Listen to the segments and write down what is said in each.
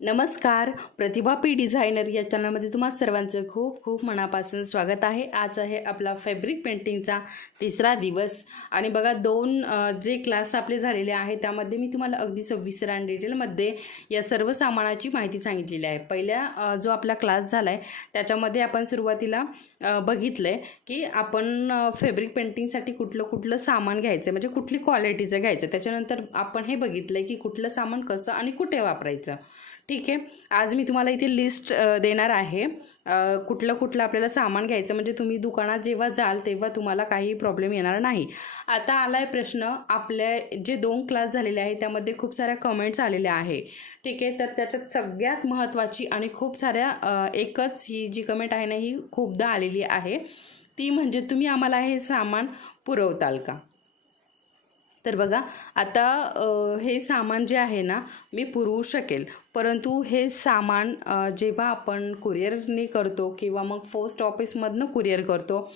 नमस्कार. प्रतिभा P designer या चॅनलमध्ये तुम्हा सर्वांचं खूप खूप मनापासून स्वागत आहे. आज आहे आपला फॅब्रिक पेंटिंगचा तिसरा दिवस. आणि बघा दोन जे क्लास आपले झालेले आहे त्यामध्ये मी तुम्हाला अगदी सव्वीस आणि डिटेलमध्ये या सर्व सामानाची माहिती सांगितलेली आहे. पहिल्या जो आपला क्लास झाला आहे त्याच्यामध्ये आपण सुरुवातीला बघितलं आहे की आपण फॅब्रिक पेंटिंगसाठी कुठलं कुठलं सामान घ्यायचं म्हणजे कुठली क्वालिटीचं घ्यायचं त्याच्यानंतर आपण हे बघितलं आहे की कुठलं सामान कसं आणि कुठे वापरायचं. ठीक आहे. आज मी तुम्हाला इथे लिस्ट देणार आहे. कुठलं कुठलं आपल्याला सामान घ्यायचं म्हणजे तुम्ही दुकानात जेव्हा जाल तेव्हा तुम्हाला काही प्रॉब्लेम येणार नाही. आता आला आहे प्रश्न आपल्या जे दोन क्लास झालेले आहे त्यामध्ये खूप साऱ्या कमेंट्स आलेल्या आहे ठीक आहे तर त्याच्यात सगळ्यात महत्त्वाची आणि खूप साऱ्या एकच ही जी कमेंट आहे ना ही खूपदा आलेली आहे. ती म्हणजे तुम्ही आम्हाला हे सामान पुरवताल का? तर बघा आता हे सामान जे आहे ना मी पुरवू शकेल. परंतु हे सामान जेव्हा आपण कुरिअरने करतो किंवा मग पोस्ट ऑफिसमधनं कुरिअर करतो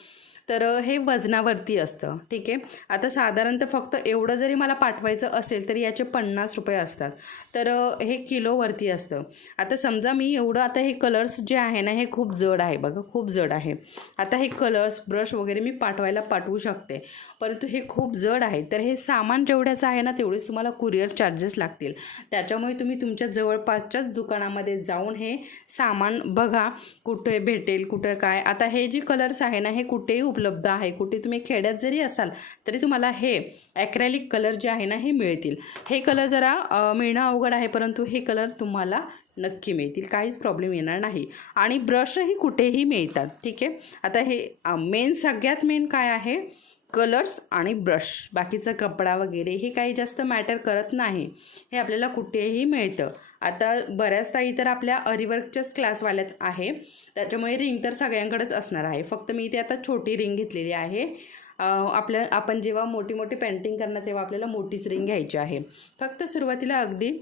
तर हे वजनावरती असतं. ठीक आहे? आता साधारणतः फक्त एवढं जरी मला पाठवायचं असेल तरी याचे पन्नास रुपये असतात. तर हे किलोवरती असतं. आता समजा मी एवढं आता हे कलर्स जे आहे ना हे खूप जड आहे बघा खूप जड आहे. आता हे कलर्स ब्रश वगैरे मी पाठवायला पाठवू शकते. परंतु हे खूप जड आहे. तर हे सामान जेवढ्याचं आहे ना तेवढेच तुम्हाला कुरिअर चार्जेस लागतील. त्याच्यामुळे तुम्ही तुमच्या जवळपासच्याच दुकानामध्ये जाऊन हे सामान बघा कुठे भेटेल कुठं काय. आता हे जे कलर्स आहे ना हे कुठेही उपलब्ध आहे. कुठे तुम्ही खेड्यात जरी असाल तरी तुम्हाला हे ॲक्रेलिक कलर जे आहे ना हे मिळतील. हे कलर जरा मिळणं अवघड आहे परंतु हे कलर तुम्हाला नक्की मिळतील. काहीच प्रॉब्लेम येणार नाही. आणि ब्रशही कुठेही मिळतात. ठीक आहे? आता हे मेन सगळ्यात मेन काय आहे? कलर्स आणि ब्रश बाकीचं कपडा वगैरे हे काही जास्त मॅटर करत नाही. हे आपल्याला कुठेही मिळतं. आता बऱ्याचदा इतर आपल्या अरिवर्कच्याच क्लासवाल्यात आहे. त्याच्यामुळे रिंग तर सगळ्यांकडेच असणार आहे. फक्त मी इथे आता छोटी रिंग घेतलेली आहे. आपल्या आपण जेव्हा मोठी मोठी पेंटिंग करणार तेव्हा आपल्याला मोठीच रिंग घ्यायची आहे. फक्त सुरुवातीला अगदी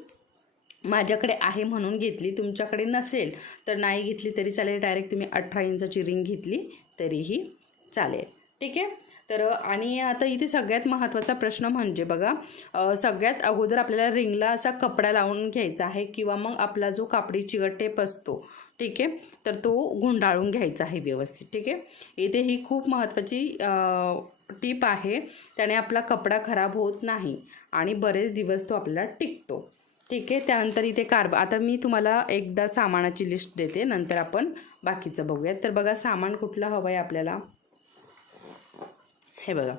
माझ्याकडे आहे म्हणून घेतली तुमच्याकडे नसेल तर नाही घेतली तरी चालेल. डायरेक्ट तुम्ही अठरा इंचाची रिंग घेतली तरीही चालेल. ठीक आहे? तर आणि आता इथे सगळ्यात महत्त्वाचा प्रश्न म्हणजे बघा सगळ्यात अगोदर आपल्याला रिंगला असा कपडा लावून घ्यायचा आहे किंवा मग आपला जो कापडी चिकट टेप असतो ठीक आहे? तर तो गुंडाळून घ्यायचा आहे व्यवस्थित ठीक आहे? इथे ही खूप महत्त्वाची टीप आहे. त्याने आपला कपडा खराब होत नाही आणि बरेच दिवस तो आपल्याला टिकतो. ठीक आहे? त्यानंतर इथे कार्ब आता मी तुम्हाला एकदा सामानाची लिस्ट देते नंतर आपण बाकीचं बघूयात. तर बघा सामान कुठलं हवं आहे आपल्याला? हे बघा.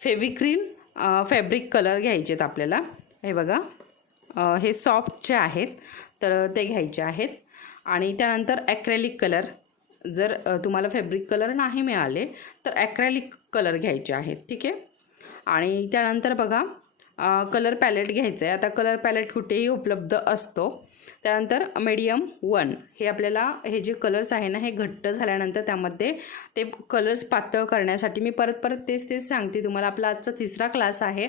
फेविक्रिल फॅब्रिक कलर घ्यायचे आहेत आपल्याला. हे बघा. हे सॉफ्टचे आहेत तर ते घ्यायचे आहेत. आणि त्यानंतर ॲक्रेलिक कलर जर तुम्हाला फॅब्रिक कलर नाही मिळाले तर ॲक्रेलिक कलर घ्यायचे आहेत ठीक आहे? आणि त्यानंतर बघा कलर पॅलेट घ्यायचं आहे आता कलर पॅलेट कुठेही उपलब्ध असतो. त्यानंतर मीडियम वन हे आपल्याला हे जे कलर्स आहे ना हे घट्ट झाल्यानंतर त्यामध्ये ते कलर्स पातळ करण्यासाठी मी परत परत तेच तेच सांगते. तुम्हाला आपला आजचा तिसरा क्लास आहे.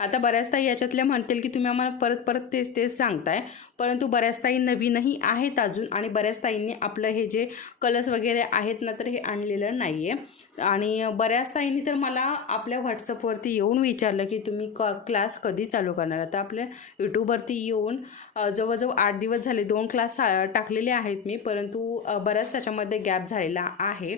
आता बऱ्याचदा याच्यातल्या म्हणतील की तुम्ही आम्हाला परत परत तेच तेच सांगताय परंतु बऱ्याच ताई नवीनही आहेत अजून आणि बऱ्याच ताईंनी आपलं हे जे कलर्स वगैरे आहेत ना तर हे आणलेलं नाही आहे आणि बऱ्याच ताईंनी तर मला आपल्या व्हॉट्सअपवरती येऊन विचारलं की तुम्ही क क्लास कधी चालू करणार? आता आपल्या यूट्यूबवरती येऊन जवळजवळ आठ दिवस झाले दोन क्लास टाकलेले आहेत मी परंतु बऱ्याच त्याच्यामध्ये गॅप झालेला आहे.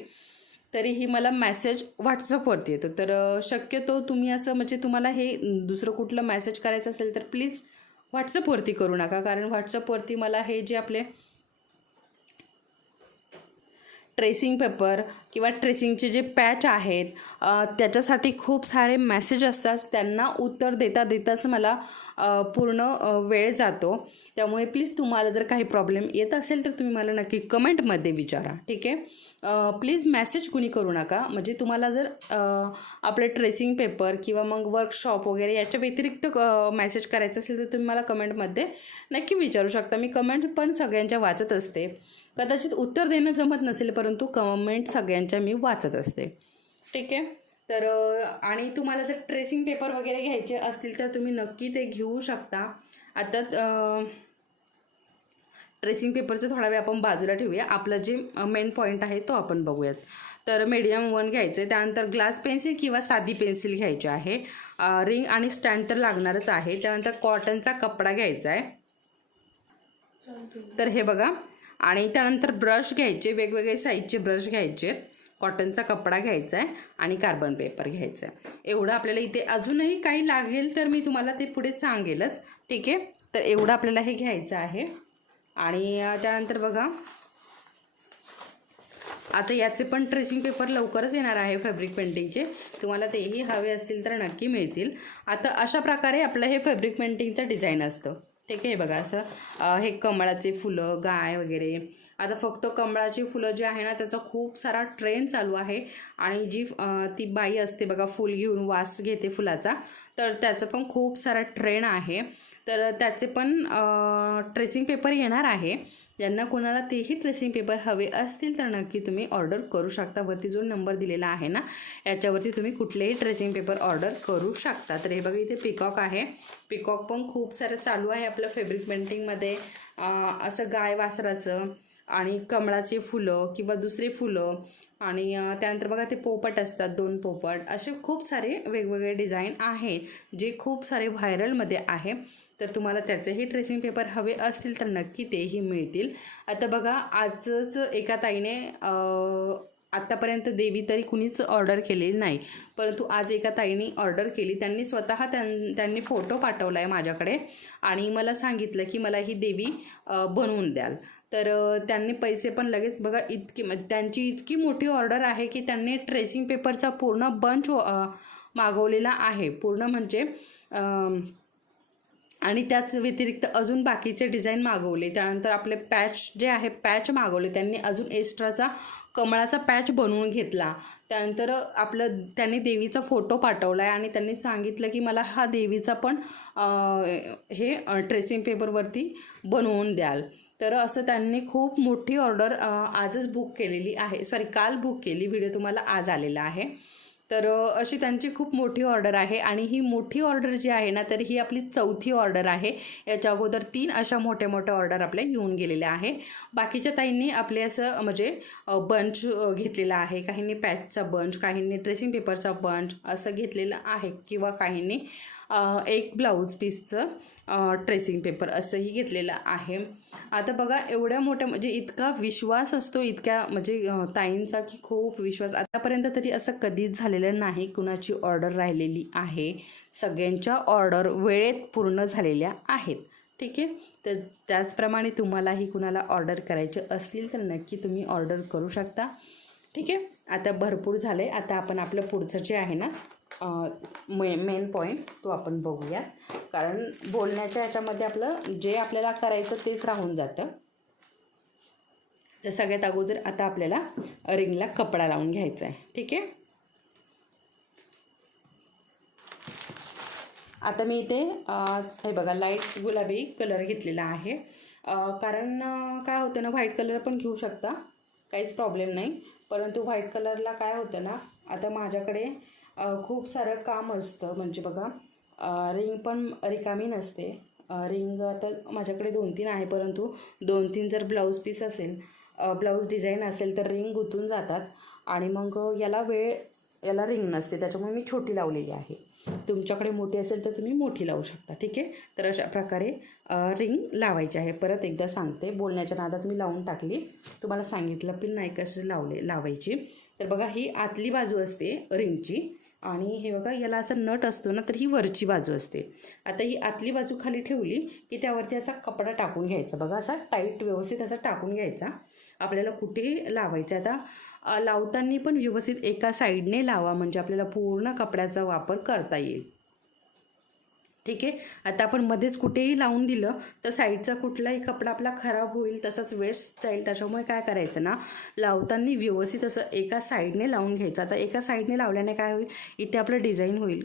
तरीही मला मॅसेज व्हॉट्सअपवरती येतो. तर शक्यतो तुम्ही असं म्हणजे तुम्हाला हे दुसरं कुठलं मॅसेज करायचं असेल तर प्लीज व्हॉट्सअपवरती करू नका. कारण व्हॉट्सअपवरती मला हे जे आपले ट्रेसिंग पेपर किंवा ट्रेसिंगचे जे पॅच आहेत त्याच्यासाठी खूप सारे मॅसेज असतात. त्यांना उत्तर देता देताच मला पूर्ण वेळ जातो. त्यामुळे प्लीज तुम्हाला जर काही प्रॉब्लेम येत असेल तर तुम्ही मला नक्की कमेंटमध्ये विचारा. ठीक आहे? प्लीज मॅसेज कुणी करू नका. म्हणजे तुम्हाला जर आपले ट्रेसिंग पेपर किंवा मग वर्कशॉप वगैरे याच्या व्यतिरिक्त मेसेज करायचं असेल तर तुम्ही मला कमेंटमध्ये नक्की विचारू शकता. मी कमेंट पण सगळ्यांच्या वाचत असते. कदाचित उत्तर देणं जमत नसेल परंतु कमेंट सगळ्यांच्या मी वाचत असते. ठीक आहे? तर आणि तुम्हाला जर ट्रेसिंग पेपर वगैरे घ्यायचे असतील तर तुम्ही नक्की ते घेऊ शकता. आता रेसिंग पेपरचं थोडा वेळ आपण बाजूला ठेवूया. आपलं जे मेन पॉईंट आहे तो आपण बघूयात. तर मीडियम वन घ्यायचं आहे त्यानंतर ग्लास पेन्सिल किंवा साधी पेन्सिल घ्यायची आहे. रिंग आणि स्टँड तर लागणारच आहे. त्यानंतर कॉटनचा कपडा घ्यायचा आहे तर हे बघा. आणि त्यानंतर ब्रश घ्यायचे. वेगवेगळे साईजचे ब्रश घ्यायचे. कॉटनचा कपडा घ्यायचा आहे आणि कार्बन पेपर घ्यायचा आहे एवढं आपल्याला इथे अजूनही काही लागेल तर मी तुम्हाला ते पुढे सांगेलच. ठीक आहे? तर एवढं आपल्याला हे घ्यायचं आहे. आणि त्यानंतर बघा. आता याचे पण ट्रेसिंग पेपर लवकरच येणार आहे फॅब्रिक पेंटिंगचे तुम्हाला तेही हवे असतील तर नक्की मिळतील. आता अशा प्रकारे आपलं हे फॅब्रिक पेंटिंगचं डिझाईन असतं. ठीक आहे बघा असं हे कमळाचे फुलं गाय वगैरे. आता फक्त कमळाची फुलं जी आहे ना त्याचा खूप सारा ट्रेंड चालू आहे. आणि जी ती बाई असते बघा फुल घेऊन वास घेते फुलाचा. तर त्याचं पण खूप सारा ट्रेंड आहे. तर त्याचे पण ट्रेसिंग पेपर येणार आहे. ज्यांना कोणाला तेही ट्रेसिंग पेपर हवे असतील तर नक्की तुम्ही ऑर्डर करू शकता. वरती जो नंबर दिलेला आहे ना याच्यावरती तुम्ही कुठलेही ट्रेसिंग पेपर ऑर्डर करू शकता. तर हे बघा इथे पिकॉक आहे. पिकॉक पण खूप सारं चालू आहे आपलं फेब्रिक पेंटिंगमध्ये असं गाय वासराचं आणि कमळाची फुलं किंवा दुसरी फुलं आणि त्यानंतर बघा ते पोपट असतात दोन पोपट. असे खूप सारे वेगवेगळे डिझाईन आहेत जे खूप सारे व्हायरलमध्ये आहे. तर तुम्हाला त्याचेही ट्रेसिंग पेपर हवे असतील तर नक्की तेही मिळतील. आता बघा आजच एका ताईने आत्तापर्यंत देवी तरी कुणीच ऑर्डर केलेली नाही. परंतु आज एका ताईने ऑर्डर केली. त्यांनी स्वतः त्यां त्यांनी फोटो पाठवला आहे माझ्याकडे. आणि मला सांगितलं की मला ही देवी बनवून द्याल. तर त्यांनी पैसे पण लगेच बघा इतकी त्यांची इतकी मोठी ऑर्डर आहे की त्यांनी ट्रेसिंग पेपरचा पूर्ण बंच मागवलेला आहे. पूर्ण म्हणजे आणि त्याच व्यतिरिक्त अजून बाकीचे डिझाईन मागवले. त्यानंतर आपले पॅच जे आहे पॅच मागवले. त्यांनी अजून एक्स्ट्राचा कमळाचा पॅच बनवून घेतला. त्यानंतर आपलं त्यांनी देवीचा फोटो पाठवला आहे आणि त्यांनी सांगितलं की मला हा देवीचा पण हे ट्रेसिंग पेपरवरती बनवून द्याल. तर असं त्यांनी खूप मोठी ऑर्डर आजच बुक केलेली आहे. सॉरी काल बुक केली. व्हिडिओ तुम्हाला आज आलेला आहे. तर अशी त्यांची खूप मोठी ऑर्डर आहे आणि ही मोठी ऑर्डर जी आहे ना तर ही आपली चौथी ऑर्डर आहे. याच्या अगोदर तीन अशा मोठ्या मोठ्या ऑर्डर आपल्या येऊन गेलेल्या आहे बाकीच्या ताईंनी आपले असं म्हणजे बंच घेतलेला आहे. काहींनी पॅचचा बंच काहींनी ड्रेसिंग पेपरचा बंच असं घेतलेलं आहे. किंवा काहींनी एक ब्लाऊज पीसचं. ट्रेसिंग पेपर असंही घेतलेलं आहे. आता बघा एवढ्या मोठ्या म्हणजे इतका विश्वास असतो इतक्या म्हणजे ताईंचा की खूप विश्वास. आतापर्यंत तरी असं कधीच झालेलं नाही कुणाची ऑर्डर राहिलेली आहे. सगळ्यांच्या ऑर्डर वेळेत पूर्ण झालेल्या आहेत. ठीक आहे? तर त्याचप्रमाणे तुम्हालाही कुणाला ऑर्डर करायचे असतील तर नक्की तुम्ही ऑर्डर करू शकता. ठीक आहे? आता भरपूर झालं आहे आता आपण आपलं पुढचं जे आहे ना मे मेन पॉईंट तो आपण बघूया कारण बोलण्याच्या ह्याच्यामध्ये आपलं जे आपल्याला करायचं तेच राहून जातं. तर सगळ्यात अगोदर आता आपल्याला रिंगला कपडा लावून घ्यायचा आहे. ठीक आहे? आता मी इथे हे बघा लाइट गुलाबी कलर घेतलेला आहे. कारण काय होतं ना व्हाईट कलर पण घेऊ शकता. काहीच प्रॉब्लेम नाही. परंतु व्हाईट कलरला काय होतं ना आता माझ्याकडे खूप सारं काम असतं. म्हणजे बघा रिंग पण रिकामी नसते. रिंग आता माझ्याकडे दोन तीन आहे परंतु दोन तीन जर ब्लाऊज पीस असेल ब्लाऊज डिझाईन असेल तर रिंग गुंतून जातात. आणि मग याला वेळ याला रिंग नसते. त्याच्यामुळे मी छोटी लावलेली आहे. तुमच्याकडे मोठी असेल तर तुम्ही मोठी लावू शकता. ठीक आहे? तर अशा प्रकारे रिंग लावायची आहे. परत एकदा सांगते. बोलण्याच्या नादात मी लावून टाकली. तुम्हाला सांगितलं पण नाही कसं लावले लावायची. तर बघा ही आतली बाजू असते रिंगची. आणि हे बघा याला असा नट असतो ना तर ही वरची बाजू असते. आता ही आतली बाजू खाली ठेवली की त्यावरती असा कपडा टाकून घ्यायचा. बघा असा टाईट व्यवस्थित असा टाकून घ्यायचा. आपल्याला कुठेही लावायचं आता लावताना पण व्यवस्थित एका साईडने लावा म्हणजे आपल्याला पूर्ण कपड्याचा वापर करता येईल. ठीक आहे? आता आपण मध्येच कुठेही लावून दिलं तर साईडचा कुठलाही कपडा आपला खराब होईल तसाच वेस्ट जाईल त्याच्यामुळे काय करायचं ना? लावताना व्यवस्थित असं एका साईडने लावून घ्यायचं. आता एका साईडने लावल्याने काय होईल? इथे आपलं डिझाईन होईल.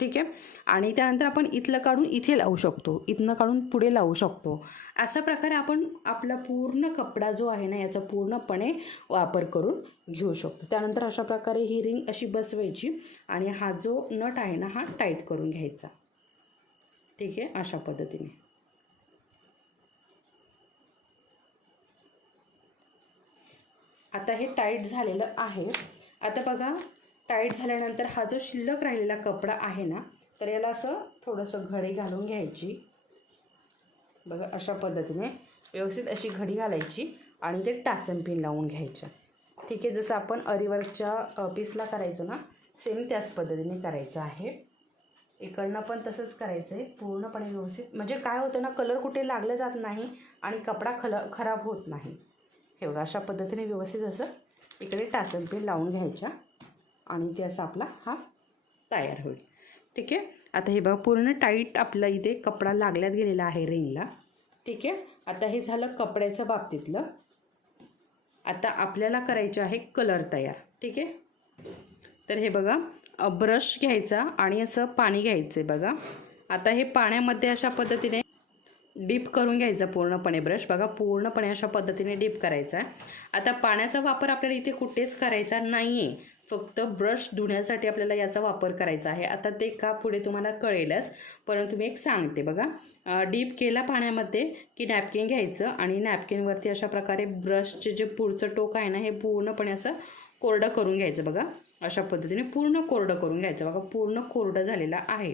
ठीक आहे? आणि त्यानंतर आपण इथलं काढून इथे लावू शकतो. इथनं काढून पुढे लावू शकतो. अशा प्रकारे आपण आपला पूर्ण कपडा जो आहे ना याचा पूर्णपणे वापर करून घेऊ शकतो. त्यानंतर अशा प्रकारे ही रिंग अशी बसवायची आणि हा जो नट आहे ना हा टाईट करून घ्यायचा. ठीक आहे? अशा पद्धतीने. आता हे टाईट झालेलं आहे. आता बघा टाईट झाल्यानंतर हा जो शिल्लक राहिलेला कपडा आहे ना तर याला असं थोडंसं घडी घालून घ्यायची. बघा अशा पद्धतीने व्यवस्थित अशी घडी घालायची आणि ते टाचन पिन लावून घ्यायच्या ठीक आहे जसं आपण अरिवर्कच्या पीसला करायचो ना सेम त्याच पद्धतीने करायचं आहे. इकडनं पण तसंच करायचं आहे पूर्णपणे व्यवस्थित. म्हणजे काय होतं ना कलर कुठे लागलं जात नाही आणि कपडा खल खराब होत नाही. हे बघा अशा पद्धतीने व्यवस्थित असं इकडे टाचन पिन लावून घ्यायच्या. आणि ते असा आपला हा तयार होईल. ठीक आहे? आता हे बघा पूर्ण टाईट आपला इथे कपडा लागल्यात गेलेला आहे रिंगला ठीक आहे? आता हे झालं कपड्याच्या बाबतीतलं. आता आपल्याला करायचे आहे कलर तयार. ठीक आहे? तर हे बघा ब्रश घ्यायचा आणि असं पाणी घ्यायचं आहे बघा. आता हे पाण्यामध्ये अशा पद्धतीने डीप करून घ्यायचा पूर्णपणे ब्रश बघा पूर्णपणे अशा पद्धतीने डीप करायचा आहे. आता पाण्याचा वापर आपल्याला इथे कुठेच करायचा नाही आहे फक्त ब्रश धुण्यासाठी आपल्याला याचा वापर करायचा आहे. आता ते का पुढे तुम्हाला कळेलच परंतु मी एक सांगते बघा. डीप केला पाण्यामध्ये की नॅपकिन घ्यायचं आणि नॅपकिनवरती अशा प्रकारे ब्रशचे जे पुढचं टोक आहे ना हे पूर्णपणे असं कोरडं करून घ्यायचं बघा. अशा पद्धतीने पूर्ण कोरडं करून घ्यायचं बघा. पूर्ण कोरडं झालेलं आहे.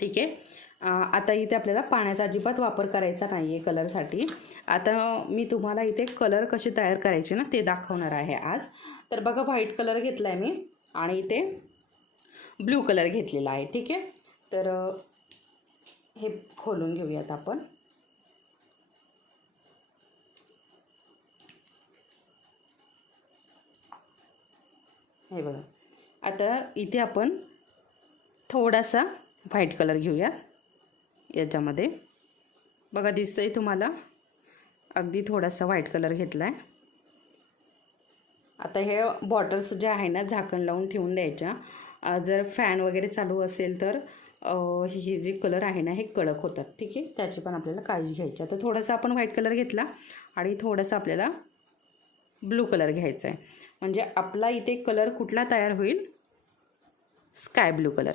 ठीक आहे? आता इथे आपल्याला पाण्याचा अजिबात वापर करायचा नाही आहे कलरसाठी. आता मी तुम्हाला इथे कलर कसे तयार करायचे ना ते दाखवणार आहे आज. तर बघा व्हाईट कलर घेतला आहे मी आणि इथे ब्ल्यू कलर घेतलेला आहे ठीक आहे? तर हे खोलून घेऊयात आपण. हे बघा. आता इथे आपण थोडासा व्हाईट कलर घेऊया. याच्यामध्ये. बघा दिसतं आहे तुम्हाला. अगदी थोडासा व्हाईट कलर घेतला आहे आता हे बॉटल्स जे आहे ना झाकण लावून ठेवून द्यायच्या. जर फॅन वगैरे चालू असेल तर हे जे कलर आहे ना हे कडक होतात. ठीक आहे? त्याची पण आपल्याला काळजी घ्यायची आता थोडासा आपण व्हाईट कलर घेतला आणि थोडासा आपल्याला ब्लू कलर घ्यायचा आहे. म्हणजे आपला इथे कलर कुठला तयार होईल? Sky blue colour.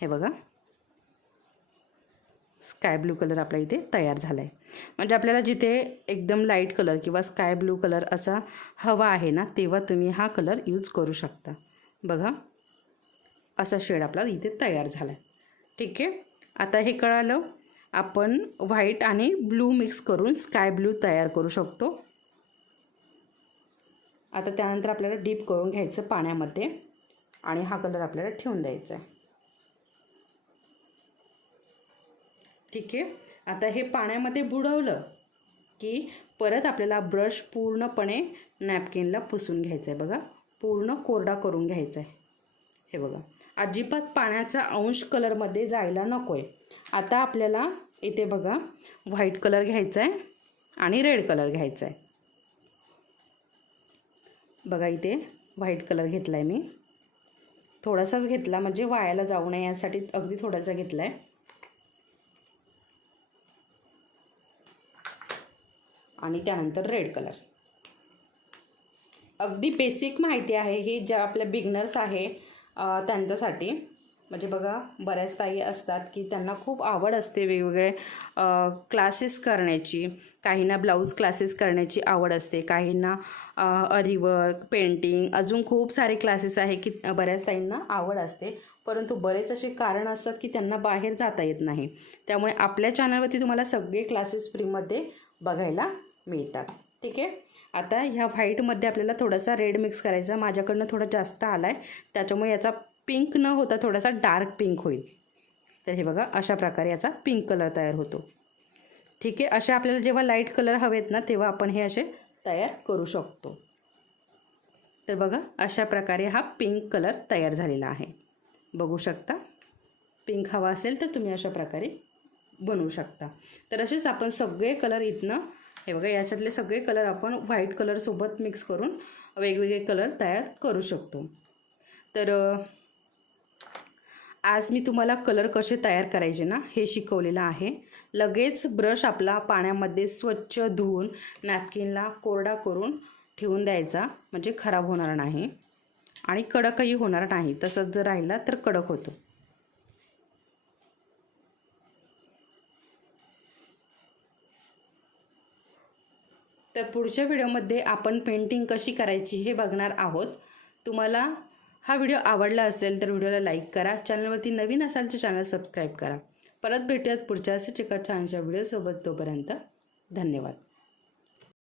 हे बघा. स्काय ब्लू कलर आपला इथे तयार झाला आहे म्हणजे आपल्याला जिथे एकदम लाइट कलर किंवा स्काय ब्लू कलर असा हवा आहे ना तेव्हा तुम्ही हा कलर यूज करू शकता. बघा. असा शेड आपला इथे तयार झाला आहे ठीक आहे? आता हे कळालं. आपण व्हाईट आणि ब्लू मिक्स करून स्काय ब्लू तयार करू शकतो. आता त्यानंतर आपल्याला डीप करून घ्यायचं पाण्यामध्ये आणि हा कलर आपल्याला ठेवून द्यायचा आहे ठीक आहे. आता हे पाण्यामध्ये बुडवलं की परत आपल्याला ब्रश पूर्णपणे नॅपकिनला पुसून घ्यायचं आहे बघा. पूर्ण कोरडा करून घ्यायचा आहे हे बघा. अजिबात पाण्याचा अंश कलरमध्ये जायला नको आहे आता आपल्याला इथे बघा व्हाईट कलर घ्यायचा आहे आणि रेड कलर घ्यायचा आहे बघा इथे व्हाईट कलर घेतला आहे मी. थोडासाच घेतला म्हणजे वायाला जाऊ नये यासाठी अगदी थोडासा घेतला आहे आणि त्यानंतर रेड कलर अगदी बेसिक माहिती आहे ही ज्या आपल्या बिगनर्स आहे त्यांच्यासाठी. म्हणजे बघा बऱ्याच ताई असतात की त्यांना खूप आवड असते वेगवेगळे क्लासेस करण्याची. काहींना ब्लाऊज क्लासेस करण्याची आवड असते काहींना अरिवर्क पेंटिंग अजून खूप सारे क्लासेस आहे की बऱ्याच ताईंना आवड असते. परंतु बरेच असे कारण असतात की त्यांना बाहेर जाता येत नाही. त्यामुळे आपल्या चॅनलवरती तुम्हाला सगळे क्लासेस फ्रीमध्ये बघायला मिळतात. ठीक आहे? आता ह्या व्हाईटमध्ये आपल्याला थोडासा रेड मिक्स करायचा. माझ्याकडनं थोडा जास्त आला आहे त्याच्यामुळे याचा पिंक न होता थोडासा डार्क पिंक होईल. तर हे बघा अशा प्रकारे याचा पिंक कलर तयार होतो. ठीक आहे? असे आपल्याला जेव्हा लाइट कलर हवेत ना तेव्हा आपण हे असे तयार करू शकतो. तर बघा अशा प्रकारे हा पिंक कलर तयार झालेला आहे. बघू शकता? पिंक हवा असेल तर तुम्ही अशा प्रकारे बनवू शकता. तर असेच आपण सगळे कलर इथनं हे बघा याच्यातले सगळे कलर आपण व्हाईट कलरसोबत मिक्स करून वेगवेगळे कलर तयार करू शकतो. तर आज मी तुम्हाला कलर कसे तयार करायचे ना हे शिकवलेलं आहे. लगेच ब्रश आपला पाण्यामध्ये स्वच्छ धुवून नॅपकिनला कोरडा करून ठेवून द्यायचा म्हणजे खराब होणार नाही. आणि कडकही होणार नाही तसंच जर राहिला तर कडक होतो. तर पुढच्या व्हिडिओमध्ये आपण पेंटिंग कशी करायची हे बघणार आहोत. तुम्हाला हा व्हिडिओ आवडला असेल तर व्हिडिओला लाईक करा. चॅनलवरती नवीन असाल तर चॅनल सबस्क्राईब करा. परत भेटूयात पुढच्या असे चिकट छानशा व्हिडिओसोबत तोपर्यंत धन्यवाद.